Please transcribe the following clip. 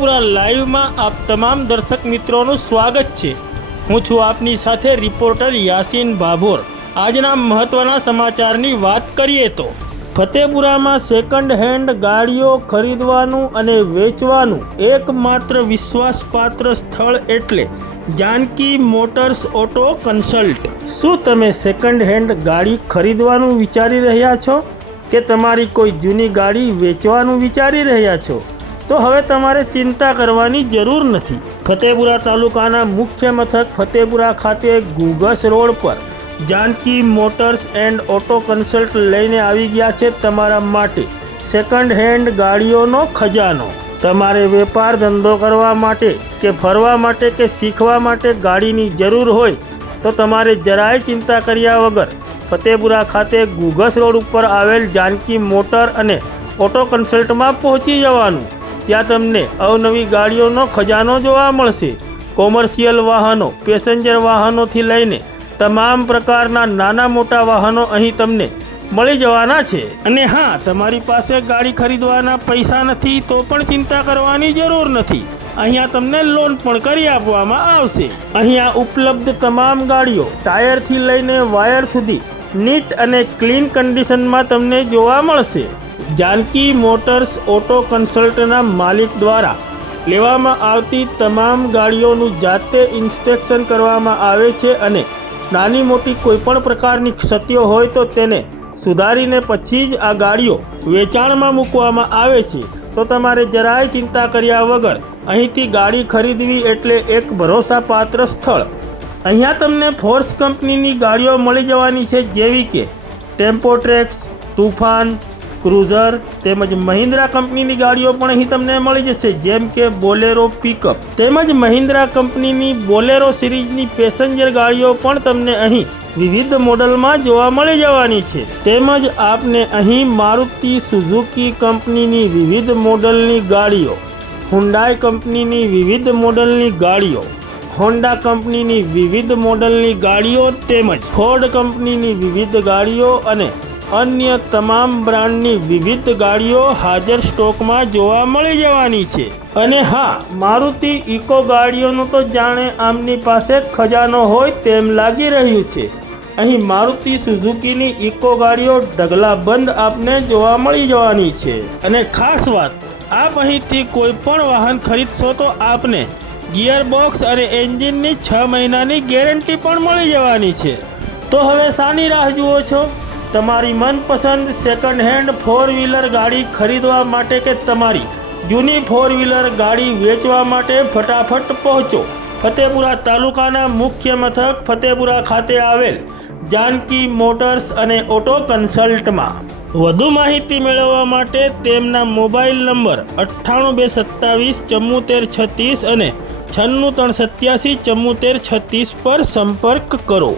ફતેપુરા લાઈવમાં આપ તમામ દર્શક મિત્રોનું સ્વાગત છે। હું છું આપની સાથે રિપોર્ટર યાસીન ભાભોર। આજના મહત્વના સમાચારની વાત કરીએ તો ફતેપુરામાં સેકન્ડ હેન્ડ ગાડીઓ ખરીદવાનું અને વેચવાનું એકમાત્ર વિશ્વાસપાત્ર સ્થળ એટલે જાનકી મોટર્સ ઓટો કન્સલ્ટ। શું તમે સેકન્ડ હેન્ડ ગાડી ખરીદવાનું વિચારી રહ્યા છો કે તમારી કોઈ જૂની ગાડી વેચવાનું વિચારી રહ્યા છો? તો હવે તમારે ચિંતા કરવાની જરૂર નથી। ફતેપુરા તાલુકાના મુખ્ય મથક ફતેપુરા ખાતે ઘુઘસ રોડ પર Janki motors and auto consult લઈને આવી ગયા છે તમારા માટે સેકન્ડ હેન્ડ ગાડીઓનો ખજાનો। તમારે વેપાર ધંધો કરવા માટે કે ફરવા માટે કે શીખવા માટે ગાડીની જરૂર હોય તો તમારે જરાય ચિંતા કર્યા વગર ફતેપુરા ખાતે ઘુઘસ રોડ ઉપર આવેલ જાનકી મોટર અને ઓટો કન્સલ્ટમાં પહોંચી જવાનું। ત્યાં તમને અવનવી ગાડીઓનો ખજાનો જોવા મળશે। કોમર્શિયલ વાહનો, પેસેન્જર વાહનોથી લઈને તમામ પ્રકારના નાના મોટા વાહનો અહીં તમને મળી જવાના છે। અને હા, તમારી પાસે ગાડી ખરીદવાના પૈસા નથી તો પણ ચિંતા કરવાની જરૂર નથી। અહીંયા તમને લોન પણ કરી આપવામાં આવશે। અહીંયા ઉપલબ્ધ તમામ ગાડીઓ ટાયરથી લઈને વાયર સુધી નીટ અને ક્લીન કન્ડિશનમાં તમને જોવા મળશે। જાનકી મોટર્સ ઓટો કન્સલ્ટના માલિક દ્વારા લેવામાં આવતી તમામ ગાડીઓનું જાતે ઇન્સ્પેક્શન કરવામાં આવે છે અને નાની મોટી કોઈપણ પ્રકારની ક્ષતિઓ હોય તો તેને સુધારીને પછી જ આ ગાડીઓ વેચાણમાં મૂકવામાં આવે છે। તો તમારે જરાય ચિંતા કર્યા વગર અહીંથી ગાડી ખરીદવી એટલે એક ભરોસાપાત્ર સ્થળ। અહીંયા તમને ફોર્સ કંપનીની ગાડીઓ મળી જવાની છે, જેવી કે ટેમ્પો ટ્રેક્સ, તુફાન, ક્રુઝર તેમજ મહિન્દ્રા કંપનીની ગાડીઓ પણ અહીં તમને મળી જશે, જેમ કે બોલેરો પિકઅપ તેમજ મહિન્દ્રા કંપનીની બોલેરો સિરીઝની પેસેન્જર ગાડીઓ પણ તમને અહીં વિવિધ મોડલમાં જોવા મળી જવાની છે। તેમજ આપને અહીં મારુતિ સુઝુકી કંપનીની વિવિધ મોડલની ગાડીઓ, હુન્ડાઈ કંપનીની વિવિધ મોડલની ગાડીઓ, હોન્ડા કંપનીની વિવિધ મોડલની ગાડીઓ તેમજ ફોર્ડ કંપનીની વિવિધ ગાડીઓ અને અન્ય તમામ બ્રાન્ડની વિવિધ ગાડીઓ હાજર સ્ટોકમાં જોવા મળી જવાની છે। અને હા, મારુતિ ઇકો ગાડીઓનું તો જાણે આમની પાસે ખજાનો હોય તેમ લાગી રહ્યું છે। અહીં મારુતિ સુઝુકીની ઇકો ગાડીઓ ઢગલાબંધ આપને જોવા મળી જવાની છે। અને ખાસ વાત, આપ અહીંથી કોઈ પણ વાહન ખરીદશો તો આપને ગિયરબોક્સ અને એન્જિનની 6 મહિનાની ગેરંટી પણ મળી જવાની છે। તો હવે શાની રાહ જુઓ છો? તમારી મનપસંદ સેકન્ડ હેન્ડ 4 વ્હીલર ગાડી ખરીદવા માટે કે તમારી જૂની 4 વ્હીલર ગાડી વેચવા માટે ફટાફટ પહોંચો ફતેપુરા તાલુકાના મુખ્ય મથક ફતેપુરા ખાતે આવેલ જાનકી મોટર્સ અને ઓટો કન્સલ્ટમાં। વધુ માહિતી મેળવવા માટે તેમના મોબાઈલ નંબર 98 227 74 36 અને 96 387 74 36 પર સંપર્ક કરો।